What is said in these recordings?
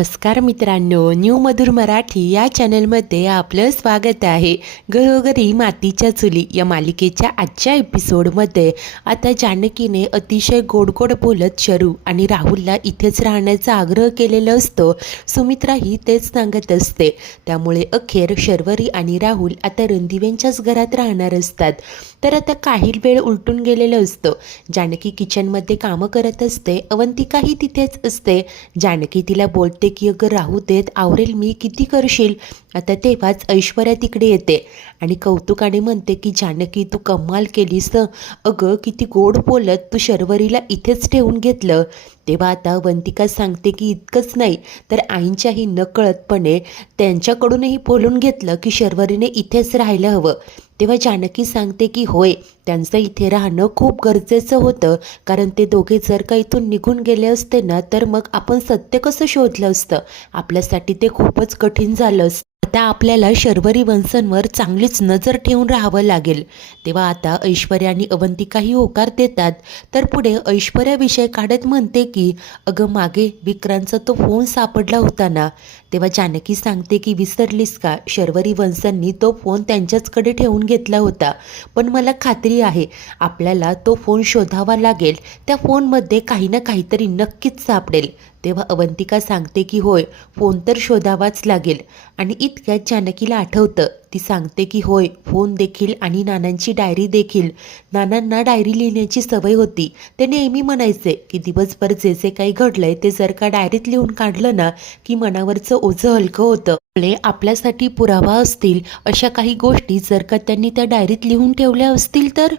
नमस्कार मित्रांनो, न्यू मधुर मराठी या चॅनलमध्ये आपलं स्वागत आहे. घरोघरी मातीच्या चुली या मालिकेच्या आजच्या एपिसोडमध्ये आता जानकीने अतिशय गोड गोड बोलत शरू आणि राहुलला इथेच राहण्याचा आग्रह केलेला असतो. सुमित्राही तेच सांगत असते. त्यामुळे अखेर शर्वरी आणि राहुल आता रणदिव्यांच्याच घरात राहणार असतात. तर आता काही वेळ उलटून गेलेलं असतं. जानकी किचनमध्ये कामं करत असते. अवंतिकाही तिथेच असते. जानकी तिला बोलते की अगं राहू देत, आवरेल मी, किती करशील. आता तेव्हाच ऐश्वर्या तिकडे येते आणि कौतुकाने म्हणते की जानकी तू कमाल केलीस. अगं किती गोड बोलत तू शर्वरीला इथेच ठेवून घेतलं. तेव्हा आता अवंतिका सांगते की इतकंच नाही तर आईंच्याही नकळतपणे त्यांच्याकडूनही बोलून घेतलं की शर्वरीने इथेच राहायला हवं. तेव्हा जानकी सांगते की होय, त्यांचं इथे राहणं खूप गरजेचं होतं, कारण ते दोघे जर का इथून निघून गेले असते ना तर मग आपण सत्य कसं शोधलं असतं. आपल्यासाठी ते खूपच कठीण झालं असतं. आता आपल्याला शर्वरी वंशांवर चांगलीच नजर ठेवून राहावं लागेल. तेव्हा आता ऐश्वर्या आणि अवंतिकाही होकार देतात. तर पुढे ऐश्वर्या विषय काढत म्हणते की अगं मागे विक्रांतचा तो फोन सापडला होता ना. तेव्हा जानकी सांगते की विसरलीस का, शर्वरी वंशांनी तो फोन त्यांच्याचकडे ठेवून घेतला होता. पण मला खात्री आहे आपल्याला तो फोन शोधावा लागेल. त्या फोनमध्ये काही ना काहीतरी नक्कीच सापडेल. तेव्हा अवंतिका सांगते की होय, फोन तर शोधावाच लागेल. आणि इतक्यात जानकीला आठवतं. ती सांगते की होय, फोन देखील आणि नानांची डायरी देखील. नानांना डायरी लिहिण्याची सवय होती. ते नेहमी म्हणायचे की दिवसभर जे जे काही घडलंय ते जर का डायरीत लिहून काढलं ना की मनावरचं ओझं हलकं होतं. आपल्यासाठी पुरावा असतील अशा काही गोष्टी जर का त्यांनी त्या डायरीत लिहून ठेवल्या असतील तर.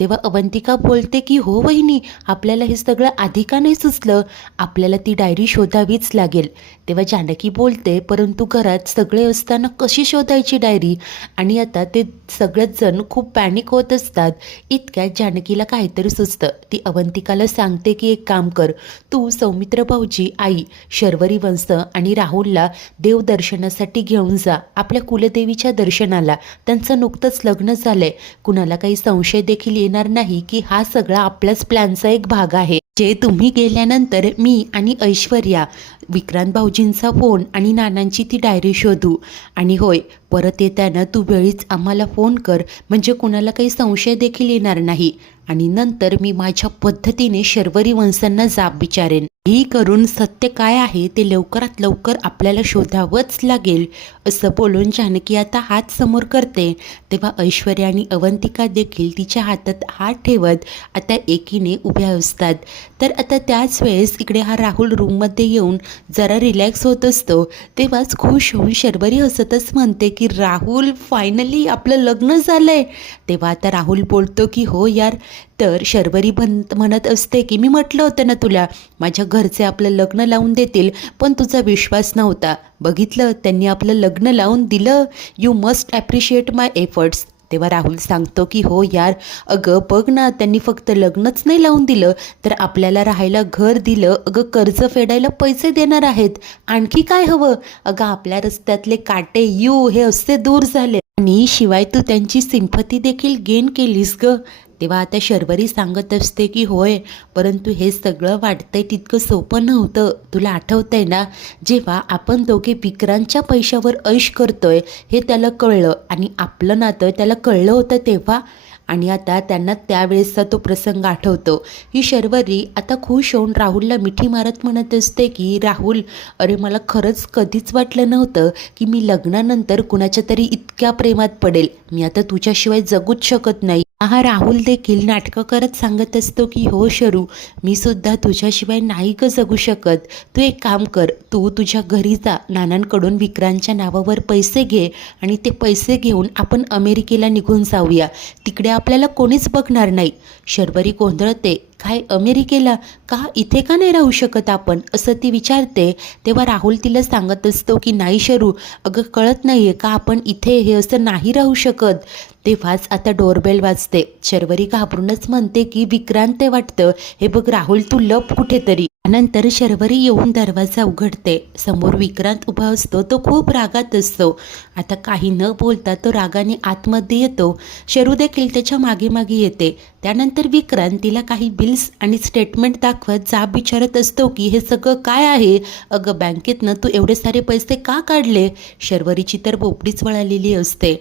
तेव्हा अवंतिका बोलते की हो वहिनी, आपल्याला हे सगळं आधी का नाही सुचलं, आपल्याला ती डायरी शोधावीच लागेल. तेव्हा जानकी बोलते परंतु घरात सगळे असताना कशी शोधायची डायरी. आणि आता ते सगळेच जण खूप पॅनिक होत असतात. इतक्यात जानकीला काहीतरी सुचतं. ती अवंतिकाला सांगते की एक काम कर, तू सौमित्र भाऊजी, आई, शर्वरी वंश आणि राहुलला देवदर्शनासाठी घेऊन जा, आपल्या कुलदेवीच्या दर्शनाला. त्यांचं नुकतंच लग्न झालंय. कुणाला काही संशय देखील येणार नाही की हा सगळा आपल्याच प्लॅनचा एक भाग आहे. जे तुम्ही गेल्यानंतर मी आणि ऐश्वर्या विक्रांत भाऊजींचा फोन आणि नानांची ती डायरी शोधू. आणि होय, परत येताना तू वेळीच आम्हाला फोन कर, म्हणजे कुणाला काही संशय देखील येणार नाही. आणि नंतर मी माझ्या पद्धतीने शर्वरी वंशांना जाब विचारेन. ही करून सत्य काय आहे ते लवकरात लवकर आपल्याला शोधावंच लागेल. असं बोलून जानकी आता हात समोर करते. तेव्हा ऐश्वर्या आणि अवंतिका देखील तिच्या हातात हात ठेवत आता एकीने उभ्या असतात. तर आता त्याच वेळेस इकडे हा राहुल रूममध्ये येऊन जरा रिलॅक्स होत असतो. तेव्हाच खुश होऊन शर्वरी हसतच म्हणते की राहुल, फायनली आपलं लग्न झालंय. तेव्हा आता राहुल बोलतो की हो यार. तर शर्वरी म्हणत असते की मी म्हटलं होतं ना तुला, माझ्या घरचे आपलं लग्न लावून देतील, पण तुझा विश्वास नव्हता. बघितलं, त्यांनी आपलं लग्न लावून दिलं. You must appreciate my efforts. तेव्हा राहुल सांगतो की हो यार, अगं बघ ना, त्यांनी फक्त लग्नच नाही लावून दिलं तर आपल्याला राहायला घर दिलं. अगं कर्ज फेडायला पैसे देणार आहेत. आणखी काय हवं. अगं आपल्या रस्त्यातले काटे हे असे दूर झाले आणि शिवाय तू त्यांची सिंपती देखील गेन केलीस ग. तेव्हा आता शर्वरी सांगत असते की होय, परंतु हे सगळं वाटतंय तितकं सोपं नव्हतं. तुला आठवतंय ना, जेव्हा आपण दोघे विक्रांतच्या पैशावर ऐश करतोय हे त्याला कळलं आणि आपलं नातं त्याला कळलं होतं तेव्हा. आणि आता त्यांना त्यावेळेसचा तो प्रसंग आठवतो. ही शर्वरी आता खुश होऊन राहुलला मिठी मारत म्हणत असते की राहुल, अरे मला खरंच कधीच वाटलं नव्हतं की मी लग्नानंतर कुणाच्या तरी इतक्या प्रेमात पडेल. मी आता तुझ्याशिवाय जगूच शकत नाही. हा राहुल देखील नाटकं करत सांगत असतो की हो शरू, मी सुद्धा तुझ्याशिवाय नाही ग जगू शकत. तू एक काम कर, तू तुझ्या घरी जा, नानांकडून विक्रांतच्या नावावर पैसे घे आणि ते पैसे घेऊन आपण अमेरिकेला निघून जाऊया. तिकडे आपल्याला कोणीच बघणार नाही. शर्वरी गोंधळते, काय अमेरिकेला, का इथे का नाही राहू शकत आपण, असं ती विचारते. तेव्हा राहुल तिला सांगत असतो की नाही शरू, अगं कळत नाही आहे का, आपण इथे हे असं नाही राहू शकत. तेव्हाच आता डोरबेल वाजते. शर्वरी घाबरूनच म्हणते की विक्रांत ते वाटतं. हे बघ राहुल, तू लप कुठेतरी. नंतर शर्वरी येऊन दरवाजा उघडते. समोर विक्रांत उभा असतो. तो खूप रागात असतो. आता काही न बोलता तो रागाने आतमध्ये येतो. शरू देखील त्याच्या मागे मागे येते. त्यानंतर विक्रांत तिला काही बिल्स आणि स्टेटमेंट दाखवत जाब विचारत असतो की हे सगळं काय आहे. अगं बँकेतनं तू एवढे सारे पैसे का काढले. शर्वरीची तर बोबडीच वळालेली असते.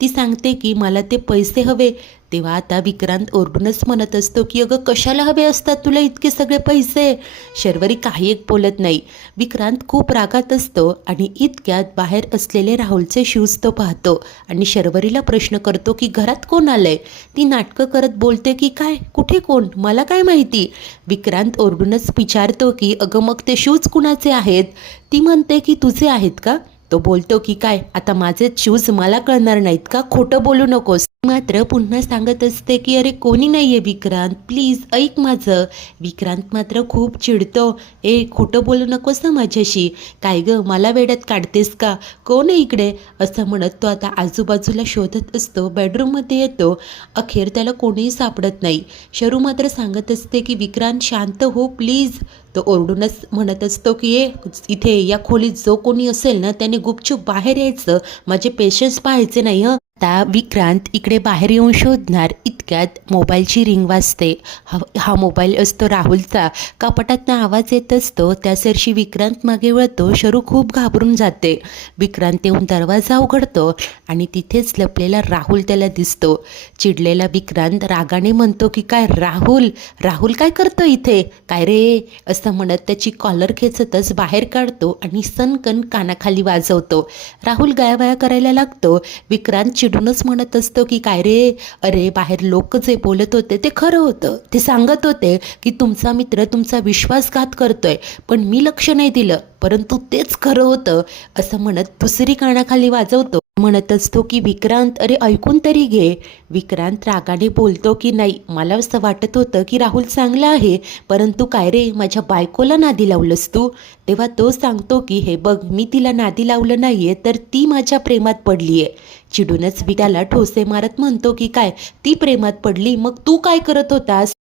ती सांगते की मला ते पैसे हवे. तेव्हा आता विक्रांत ओरडूनच म्हणत असतो की अगं कशाला हवे असतात तुला इतके सगळे पैसे. शर्वरी काही एक बोलत नाही. विक्रांत खूप रागात असतो आणि इतक्यात बाहेर असलेले राहुलचे शूज तो पाहतो आणि शर्वरीला प्रश्न करतो की घरात कोण आलंय. ती नाटकं करत बोलते की काय कुठे कोण मला काय माहिती. विक्रांत ओरडूनच विचारतो की अगं मग ते शूज कुणाचे आहेत. ती म्हणते की तुझे आहेत का. तो बोलतो की काय आता माझे शूज मला कळणार नाहीत का. खोटं बोलू नकोस. मात्र पुन्हा सांगत असते की अरे कोणी नाहीये विक्रांत प्लीज ऐक माझं. विक्रांत मात्र खूप चिडतो. खोटं बोलू नकोस ना माझ्याशी. काय ग मला वेड्यात काढतेस का. कोण आहे इकडे असं म्हणत तो आता आजूबाजूला शोधत असतो. बेडरूममध्ये येतो. अखेर त्याला कोणीही सापडत नाही. शरू मात्र सांगत असते की विक्रांत शांत हो प्लीज. तो ओरडूनच म्हणत असतो की इथे या खोलीत जो कोणी असेल ना त्याने गुपचूप बाहेर यायचं. माझे पेशन्स पाहायचे नाही हं. आता विक्रांत इकडे बाहेर येऊन शोधणार इतक्यात मोबाईलची रिंग वाजते. हा मोबाईल असतो राहुलचा. कपाटातनं आवाज येत असतो. त्यासरशी विक्रांत मागे वळतो. शरू खूप घाबरून जाते. विक्रांत येऊन दरवाजा उघडतो आणि तिथेच लपलेला राहुल त्याला दिसतो. चिडलेला विक्रांत रागाने म्हणतो की काय राहुल राहुल काय करतो इथे. काय रे असं म्हणत त्याची कॉलर खेचतच बाहेर काढतो आणि सनकन कानाखाली वाजवतो. राहुल गायाबाया करायला लागतो. विक्रांत चिडूनच म्हणत असतो की काय रे. अरे बाहेर लोक जे बोलत होते ते खरं होतं. ते सांगत होते की तुमचा मित्र तुमचा विश्वासघात करतोय पण मी लक्ष नाही दिलं परंतु तेच खरं होतं असं म्हणत दुसरी कानाखाली वाजवतो. म्हणत असतो की विक्रांत अरे ऐकून तरी घे. विक्रांत रागाने बोलतो की नाही मला असं वाटत होतं की राहुल चांगला आहे परंतु काय रे माझ्या बायकोला नादी लावलंस तू. तेव्हा तो सांगतो की हे बघ मी तिला नादी लावलं नाहीये तर ती माझ्या प्रेमात पडलीये. चिडूनच त्याला ठोसे मारत म्हणतो की काय ती प्रेमात पडली मग तू काय करत होतास.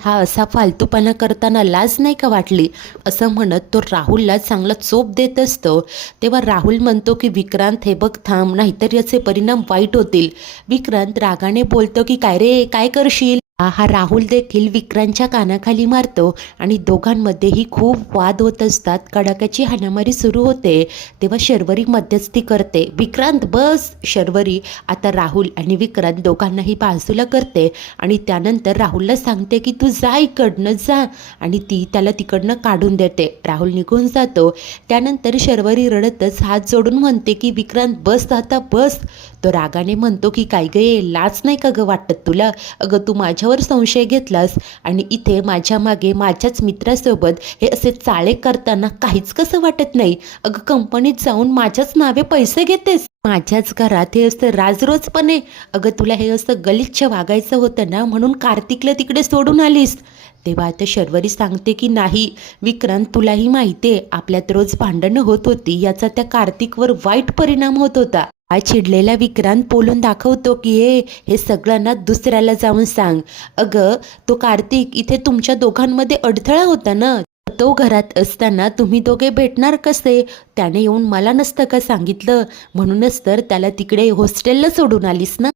हा असा फालतूपणा करताना लाज नाही का वाटली असं म्हणत तो राहुलला चांगला चोप देत असतो. तेव्हा राहुल म्हणतो की विक्रांत हे बघ थांब नाहीतर याचे परिणाम वाईट होतील. विक्रांत रागाने बोलतो की काय रे काय करशील. हा राहुल देखील विक्रांतच्या कानाखाली मारतो आणि दोघांमध्येही खूप वाद होत असतात. कडाक्याची हाणामारी सुरू होते. तेव्हा शर्वरी मध्यस्थी करते. विक्रांत बस. शर्वरी आता राहुल आणि विक्रांत दोघांनाही बाजूला करते आणि त्यानंतर राहुलला सांगते की तू जा इकडनं जा आणि ती त्याला तिकडनं काढून देते. राहुल निघून जातो. त्यानंतर शर्वरी रडतच हात जोडून म्हणते की विक्रांत बस आता बस. तो रागाने म्हणतो की काय गे लाज नाही का ग वाटत तुला. अगं तू माझ्यावर संशय घेतलास आणि इथे माझ्या मागे माझ्याच मित्रासोबत हे असे चाळे करताना काहीच कसं वाटत नाही. अगं कंपनीत जाऊन माझ्याच नावे पैसे घेतेस. माझ्याच घरात हे असं राजरोजपणे. अगं तुला हे असं गलिच्छ वागायचं होतं ना म्हणून कार्तिकला तिकडे सोडून आलीस. तेव्हा आता शर्वरी सांगते की नाही विक्रांत तुलाही माहिती आहे आपल्यात रोज भांडणं होत होती याचा त्या कार्तिकवर वाईट परिणाम होत होता. चिडलेला विक्रांत बोलून दाखवतो की हे सगळ्यांना दुसऱ्याला जाऊन सांग. अगं तो कार्तिक इथे तुमच्या दोघांमध्ये अडथळा होता ना. तो घरात असताना तुम्ही दोघे भेटणार कसे. त्याने येऊन मला नसतं का सांगितलं. म्हणूनच तर त्याला तिकडे हॉस्टेलला सोडून आलीस ना.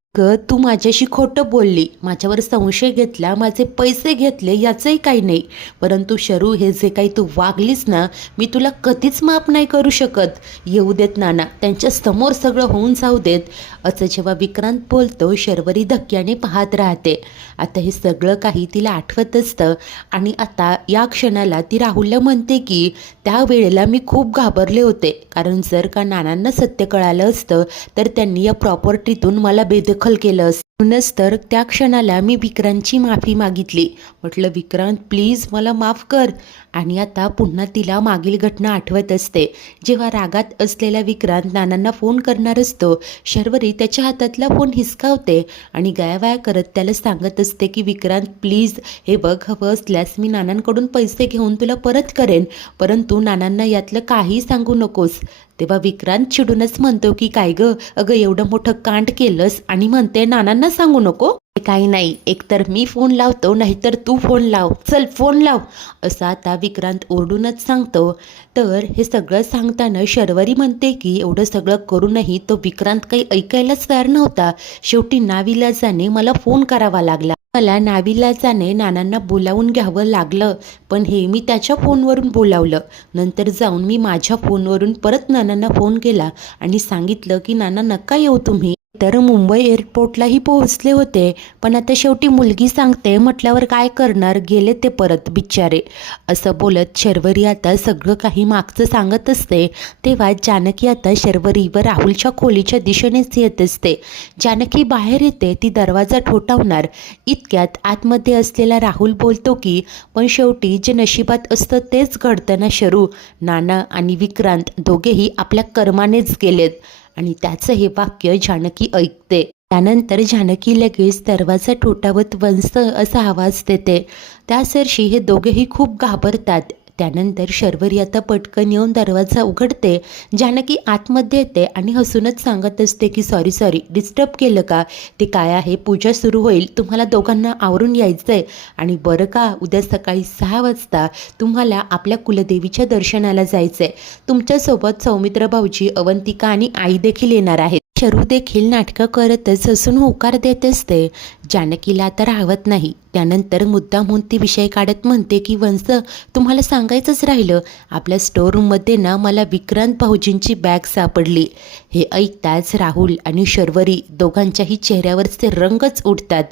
तू माझ्याशी खोटं बोलली माझ्यावर संशय घेतला माझे पैसे घेतले याचंही काही नाही परंतु शरू हे जे काही तू वागलीस ना मी तुला कधीच माफ नाही करू शकत. येऊ देत नाना त्यांच्या समोर सगळं होऊन जाऊ देत असं जेव्हा विक्रांत बोलतो शर्वरी धक्क्याने पाहत राहते. आता हे सगळं काही तिला आठवत असतं आणि आता या क्षणाला ती राहुलला म्हणते की त्यावेळेला मी खूप घाबरले होते कारण जर का नानांना सत्य कळालं असतं तर त्यांनी या प्रॉपर्टीतून मला बेदखल केलं असतं. म्हणूनच तर त्या क्षणाला मी विक्रांतची माफी मागितली. म्हटलं विक्रांत प्लीज मला माफ कर. आणि आता पुन्हा तिला मागील घटना आठवत असते. जेव्हा रागात असलेला विक्रांत नानांना फोन करणार असतो शर्वरी त्याच्या हातातला फोन हिसकावते आणि गायावाया करत त्याला सांगत असते की विक्रांत प्लीज हे बघ हवं असल्यास मी नानांकडून पैसे घेऊन तुला परत करेन परंतु नानांना यातलं काही सांगू नकोस. तेव्हा विक्रांत चिडूनच म्हणतो की काय ग अगं एवढं मोठं कांड केलंस आणि म्हणते नानांना सांगू नको. काही नाही, एकतर मी फोन लावतो नाहीतर तू फोन लाव, चल फोन लाव, असं आता विक्रांत ओरडूनच सांगतो. तर हे सगळं सांगताना शर्वरी म्हणते की एवढं सगळं करूनही तो विक्रांत काही ऐकायलाच तयार नव्हता. शेवटी नाविलाजाने मला फोन करावा लागला. मला नाविलाजाने नानांना बोलावून घ्यावं लागलं, पण हे मी त्याच्या फोनवरून बोलावलं. नंतर जाऊन मी माझ्या फोनवरून परत नानांना फोन केला आणि सांगितलं की नाना नका येऊ तुम्ही. तर मुंबई एअरपोर्टलाही पोहोचले होते, पण आता शेवटी मुलगी सांगते म्हटल्यावर काय करणार, गेले ते परत बिचारे. असं बोलत शर्वरी आता सगळं काही मागचं सांगत असते. तेव्हा जानकी आता शर्वरी व राहुलच्या खोलीच्या दिशेनेच येत असते. जानकी बाहेर येते, ती दरवाजा ठोठावणार इतक्यात आतमध्ये असलेला राहुल बोलतो की पण शेवटी जे नशिबात असतं तेच घडतं ना शरू. नाना आणि विक्रांत दोघेही आपल्या कर्मानेच गेलेत. आणि त्याचं हे वाक्य जानकी ऐकते. त्यानंतर जानकी लगेच दरवाजा ठोठावत वंस असा आवाज देते. त्यासरशी हे दोघेही खूप घाबरतात. त्यानंतर शर्वरी आता पटकन येऊन दरवाजा उघडते. जानकी आतमध्ये येते आणि हसूनच सांगत असते की सॉरी डिस्टर्ब केलं का? ते काय आहे, पूजा सुरू होईल, तुम्हाला दोघांना आवरून यायचं आहे. आणि बरं का, उद्या सकाळी 6 वाजता तुम्हाला आपल्या कुलदेवीच्या दर्शनाला जायचं आहे. तुमच्यासोबत सौमित्र भाऊजी, अवंतिका आणि आई देखील येणार आहेत. शरू देखील नाटकं करतच हसून होकार देत असते. जानकीला आता राहवत नाही. त्यानंतर मुद्दामहून ती विषय काढत म्हणते की वंस, तुम्हाला सांगायचंच राहिलं, आपल्या स्टोर रूममध्ये ना मला विक्रांत भाऊजींची बॅग सापडली. हे ऐकताच राहुल आणि शर्वरी दोघांच्याही चेहऱ्यावरचे रंगच उडतात.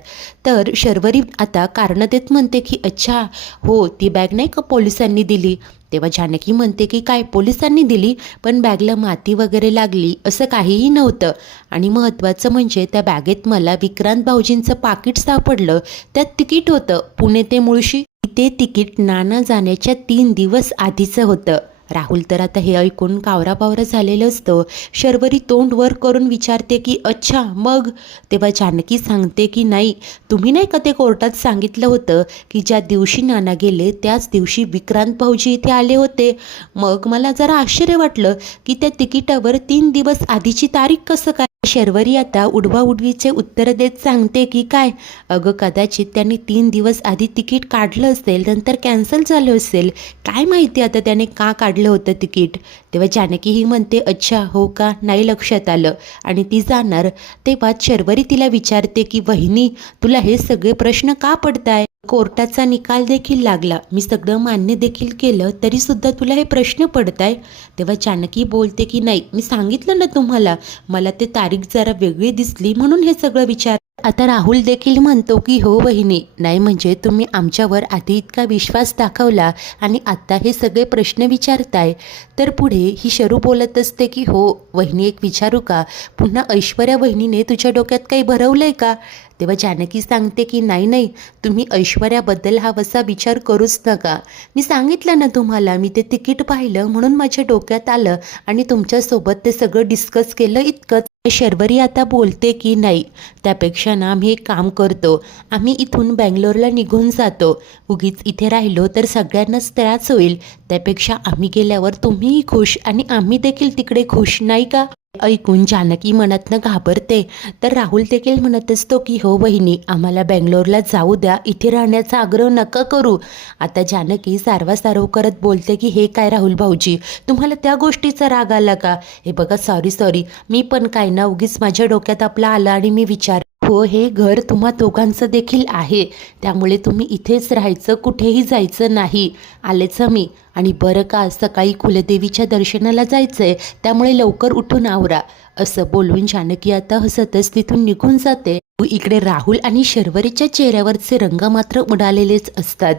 तर शर्वरी आता कारणं देत म्हणते की अच्छा हो, ती बॅग नाही का पोलिसांनी दिली. तेव्हा जानकी म्हणते की काय पोलिसांनी दिली, पण बॅगला माती वगैरे लागली असं काहीही नव्हतं. आणि महत्त्वाचं म्हणजे त्या बॅगेत मला विक्रांत भाऊजींचं पाकिट सापडलं. त्यात तिकीट होतं पुणे ते मुळशी. ते तिकीट नाना जाण्याच्या 3 दिवस आधीचं होतं. राहुल तर आता हे ऐकून कावरापावरा झालेलं असतं. शर्वरी तोंड वर करून विचारते की अच्छा मग? तेव्हा जानकी सांगते की नाही, तुम्ही नाही का ते कोर्टात सांगितलं होतं की ज्या दिवशी नाना गेले त्याच दिवशी विक्रांत भाऊजी इथे आले होते. मग मला जरा आश्चर्य वाटलं की त्या तिकिटावर 3 दिवस आधीची तारीख कसं काय? शर्वरी आता उडवाउडवीचे उत्तर देत सांगते की काय, अगं कदाचित त्यांनी 3 दिवस आधी तिकीट काढलं असेल, नंतर कॅन्सल झालं असेल, काय माहिती आता त्याने का काढलं होतं तिकीट. तेव्हा जानकी ही म्हणते अच्छा हो का, नाही लक्षात आलं, आणि ती जाणार. तेव्हा शर्वरी तिला विचारते की वहिनी, तुला हे सगळे प्रश्न का पडताय? कोर्टाचा निकाल देखील लागला, मी सगळं मान्य देखील केलं, तरी सुद्धा तुला हे प्रश्न पडताय. तेव्हा जानकी बोलते की नाही, मी सांगितलं ना तुम्हाला, मला ते तारीख जरा वेगळी दिसली म्हणून हे सगळं विचार. आता राहुल देखील म्हणतो की हो वहिनी, नाही म्हणजे तुम्ही आमच्यावर आधी इतका विश्वास दाखवला आणि आता हे सगळे प्रश्न विचारताय. तर पुढे ही शरू बोलत असते की हो वहिनी, एक विचारू का, पुन्हा ऐश्वर्या वहिनीने तुझ्या डोक्यात काही भरवलंय का? तेव्हा जानकी सांगते की नाही, तुम्ही ऐश्वर्याबद्दल हा वसा विचार करूच नका. मी सांगितलं ना तुम्हाला, मी ते तिकीट पाहिलं म्हणून माझ्या डोक्यात आलं आणि तुमच्यासोबत ते सगळं डिस्कस केलं इतकंच. शर्वरी आता बोलते की नाही, त्यापेक्षा ना आम्ही एक काम करतो, आम्ही इथून बँगलोरला निघून जातो. उगीच इथे राहिलो तर सगळ्यांनाच त्रास होईल. त्यापेक्षा आम्ही गेल्यावर तुम्हीही खुश आणि आम्ही देखील तिकडे खुश, नाही का? ऐकून जानकी मनातनं घाबरते. तर राहुल देखील म्हणत असतो की हो वहिनी, आम्हाला बँगलोरला जाऊ द्या, इथे राहण्याचा आग्रह नका करू. आता जानकी सारवासारव करत बोलते की हे काय राहुल भाऊजी, तुम्हाला त्या गोष्टीचा राग आला का? हे बघा सॉरी, मी पण काय ना उगीच माझ्या डोक्यात आपला आला आणि मी विचार, हो हे घर तुम्हा दोघांचं देखील आहे, त्यामुळे तुम्ही इथेच राहायचं, कुठेही जायचं नाही. आलेच मी. आणि बरं का, सकाळी कुलदेवीच्या दर्शनाला जायचंय, त्यामुळे लवकर उठून आवरा. असं बोलून जानकी आता हसतच तिथून निघून जाते. इकडे राहुल आणि शर्वरीच्या चेहऱ्यावरचे रंग मात्र उडालेलेच असतात.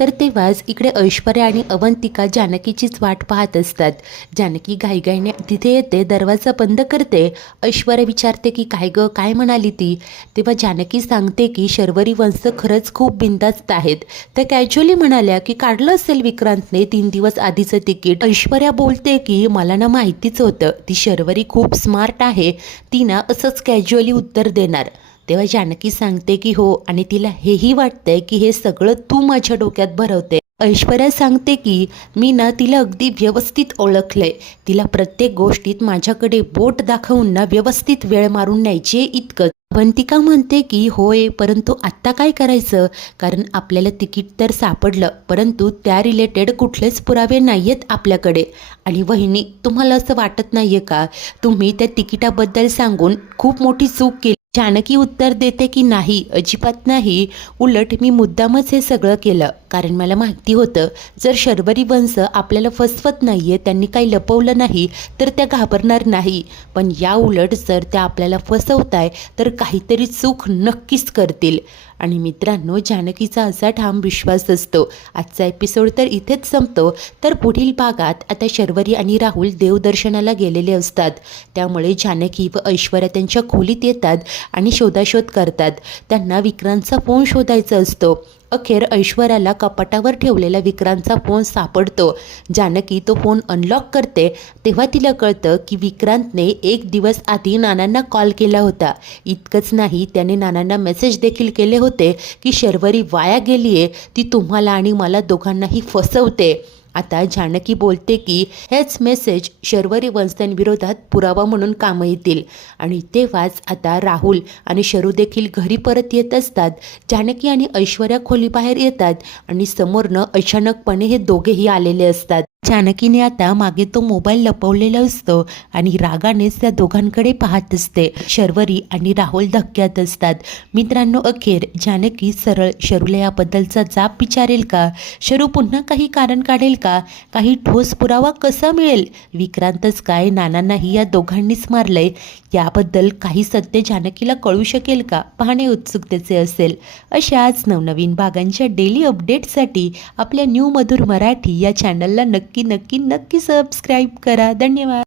तर तेव्हाच इकडे ऐश्वर्या आणि अवंतिका जानकीचीच वाट पाहत असतात. जानकी घाईघाईने तिथे येते, दरवाजा बंद करते. ऐश्वर्या विचारते की काय गं, काय म्हणाली ती? तेव्हा जानकी सांगते की शर्वरी वंश खरंच खूप बिनधास्त आहेत. त्या कॅज्युअली म्हणाल्या की काढलं असेल विक्रांतने 3 दिवस आधीचं तिकीट. ऐश्वर्या बोलते की मला ना माहितीच होतं, ती शर्वरी खूप स्मार्ट आहे, ती ना असंच कॅज्युअली उत्तर देणार. तेव्हा जानकी सांगते की हो, आणि तिला हेही वाटतंय की हे सगळं तू माझ्या डोक्यात भरवते. ऐश्वर्या सांगते की मी ना तिला अगदी व्यवस्थित ओळखलंय, तिला प्रत्येक गोष्टीत माझ्याकडे बोट दाखवून ना व्यवस्थित वेळ मारून न्यायची इतकंच. अवंतिका म्हणते की होय, परंतु आत्ता काय करायचं? कारण आपल्याला तिकीट तर सापडलं, परंतु त्या रिलेटेड कुठलेच पुरावे नाही आहेत आपल्याकडे. आणि वहिनी, तुम्हाला असं वाटत नाही आहे का, तुम्ही त्या तिकिटाबद्दल सांगून खूप मोठी चूक केली? जानकी उत्तर देते की नाही, अजिबात नाही. उलट मी मुद्दामच हे सगळं केलं, कारण मला माहिती होतं जर शर्वरी वंश आपल्याला फसवत नाही आहे, त्यांनी काही लपवलं नाही, तर त्या घाबरणार नाही. पण या उलट जर त्या आपल्याला फसवताय तर काहीतरी चूक नक्कीच करतील. आणि मित्रांनो, जानकीचा असा ठाम विश्वास असतो. आजचा एपिसोड तर इथेच संपतो. तर पुढील भागात आता शर्वरी आणि राहुल देवदर्शनाला गेलेले असतात. त्यामुळे जानकी व ऐश्वर्या त्यांच्या खोलीत येतात आणि शोधाशोध करतात. त्यांना विक्रांतचा फोन शोधायचा असतो. अखेर ऐश्वर्याला कपाटावर ठेवलेला विक्रांतचा फोन सापडतो. जानकी तो फोन अनलॉक करते तेव्हा तिला कळतं की विक्रांतने 1 दिवस आधी नानांना कॉल केला होता. इतकंच नाही, त्याने नानांना मेसेज देखील केले होते की शर्वरी वाया गेली आहे, ती तुम्हाला आणि मला दोघांनाही फसवते. आता जानकी बोलते की हेच मेसेज शर्वरी वंशांविरोधात पुरावा म्हणून कामं येतील. आणि तेव्हाच आता राहुल आणि शरू देखील घरी परत येत असतात. जानकी आणि ऐश्वर्या खोलीबाहेर येतात आणि समोरनं अचानकपणे हे दोघेही आलेले असतात. जानकीने आता मागे तो मोबाईल लपवलेला असतो आणि रागानेच त्या दोघांकडे पाहत असते. शर्वरी आणि राहुल धक्क्यात असतात. मित्रांनो, अखेर जानकी सरळ शरूला याबद्दलचा जाब विचारेल का? शरू पुन्हा काही कारण काढेल का? काही ठोस पुरावा कसा मिळेल? विक्रांतच काय, नानांनाही या दोघांनीच मारलंय, याबद्दल काही सत्य जानकीला कळू शकेल का? पाहणे उत्सुकतेचे असेल. अशाच नवनवीन भागांच्या डेली अपडेटसाठी आपल्या न्यू मधुर मराठी या चॅनलला नक्की सबस्क्राईब करा. धन्यवाद.